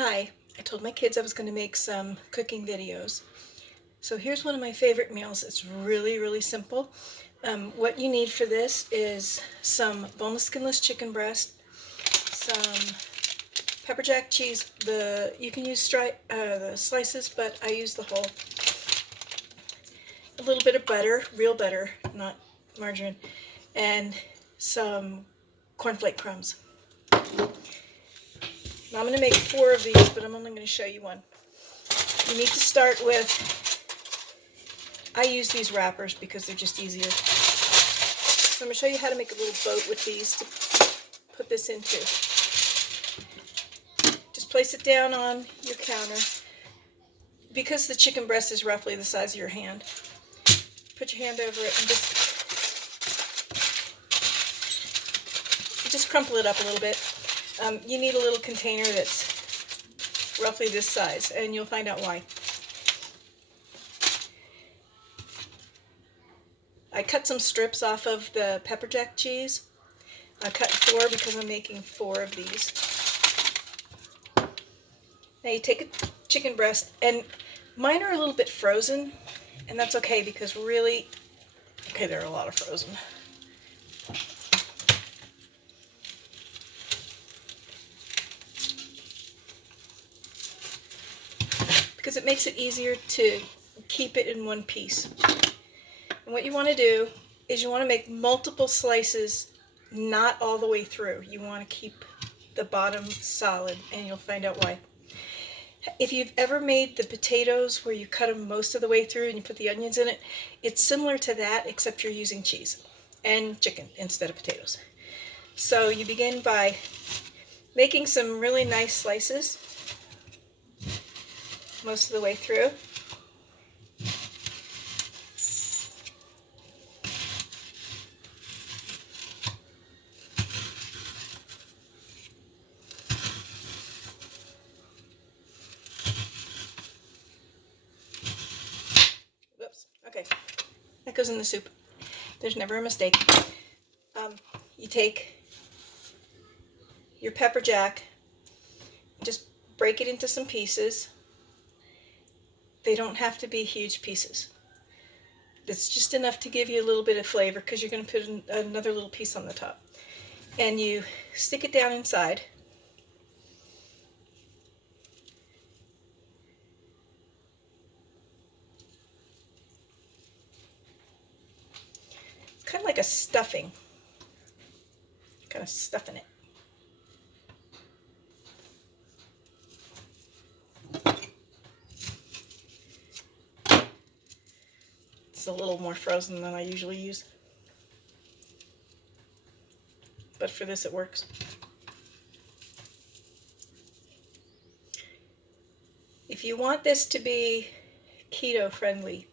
Hi, I told my kids I was going to make some cooking videos. So here's one of my favorite meals. It's really, really simple. What you need for this is some boneless, skinless chicken breast, some pepper jack cheese. You can use the slices, but I use the whole. A little bit of butter, real butter, not margarine, and some cornflake crumbs. Now I'm going to make 4 of these, but I'm only going to show you one. You need to start with, I use these wrappers because they're just easier. So I'm going to show you how to make a little boat with these to put this into. Just place it down on your counter. Because the chicken breast is roughly the size of your hand, put your hand over it and just crumple it up a little bit. You need a little container that's roughly this size, and you'll find out why. I cut some strips off of the pepper jack cheese. I cut 4 because I'm making 4 of these. Now you take a chicken breast, and mine are a little bit frozen, and that's okay because really, okay, there are a lot of frozen. Because it makes it easier to keep it in one piece. And what you want to do is you want to make multiple slices, not all the way through. You want to keep the bottom solid, and you'll find out why. If you've ever made the potatoes where you cut them most of the way through and you put the onions in it, it's similar to that, except you're using cheese and chicken instead of potatoes. So you begin by making some really nice slices most of the way through. Whoops, okay, that goes in the soup. There's never a mistake. You take your pepper jack, just break it into some pieces. They don't have to be huge pieces. It's just enough to give you a little bit of flavor because you're going to put another little piece on the top. And you stick it down inside. It's kind of like a stuffing. Kind of stuffing it. It's a little more frozen than I usually use, but for this it works. If you want this to be keto friendly,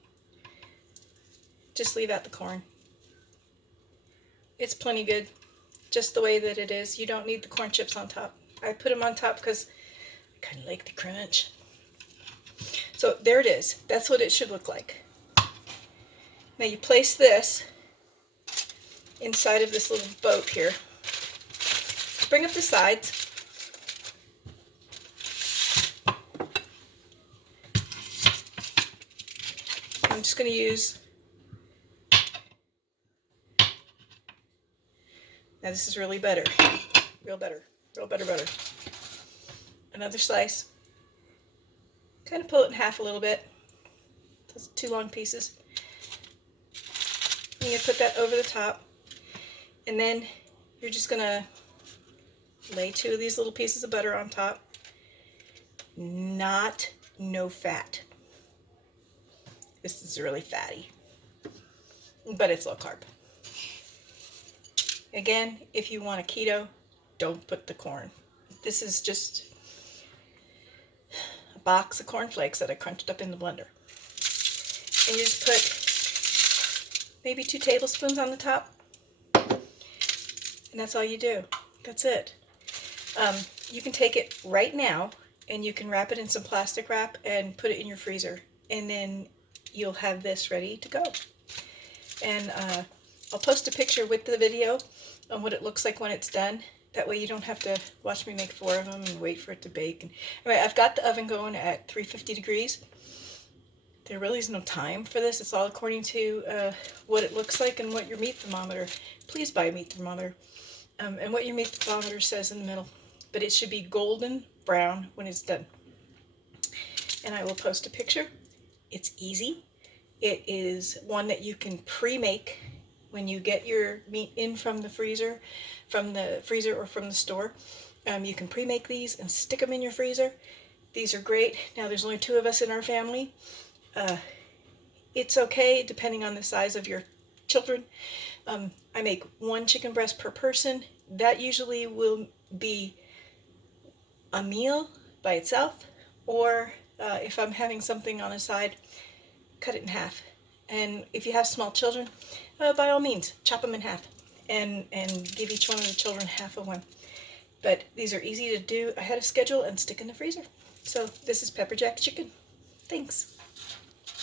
just leave out the corn. It's plenty good just the way that it is. You don't need the corn chips on top. I put them on top because I kind of like the crunch. So there it is. That's what it should look like. Now you place this inside of this little boat here. Bring up the sides. I'm just going to use, now this is really butter, real butter, butter. Another slice. Kind of pull it in half a little bit. Those 2 long pieces. And you put that over the top, and then you're just gonna lay 2 of these little pieces of butter on top. No fat. This is really fatty, but it's low carb. Again, if you want a keto, don't put the corn. This is just a box of cornflakes that I crunched up in the blender. And you just put maybe 2 tablespoons on the top, and that's all you do. That's it. You can take it right now and you can wrap it in some plastic wrap and put it in your freezer, and then you'll have this ready to go. And I'll post a picture with the video on what it looks like when it's done, That way you don't have to watch me make 4 of them and wait for it to bake. And anyway, I've got the oven going at 350 degrees. There really is no time for this. It's all according to what it looks like and what your meat thermometer. Please buy a meat thermometer. And what your meat thermometer says in the middle. But it should be golden brown when it's done. And I will post a picture. It's easy. It is one that you can pre-make when you get your meat in from the freezer or from the store. You can pre-make these and stick them in your freezer. These are great. Now there's only 2 of us in our family. It's okay depending on the size of your children. I make 1 chicken breast per person. That usually will be a meal by itself, or if I'm having something on the side, cut it in half. And if you have small children, by all means, chop them in half and give each one of the children half of one. But these are easy to do ahead of schedule and stick in the freezer. So this is Pepper Jack chicken. Thanks.